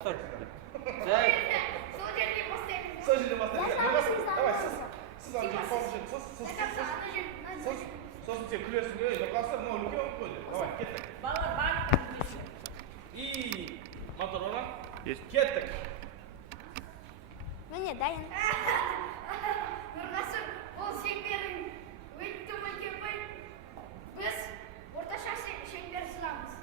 Стой. Сол жерден бастаймыз. Давай, сіз ана жерге қауып сосын сен күлесің, ей, нұрғасы, мынау үлкен болып қойды. Давай, кеттік. Балалар барлықтан И мотор ona. Есть. Кеттік. Міне, дайын. Нұрғасым, ол шеңберін өйтті ме екен ғой? Біз орташа шеңбер сызамыз.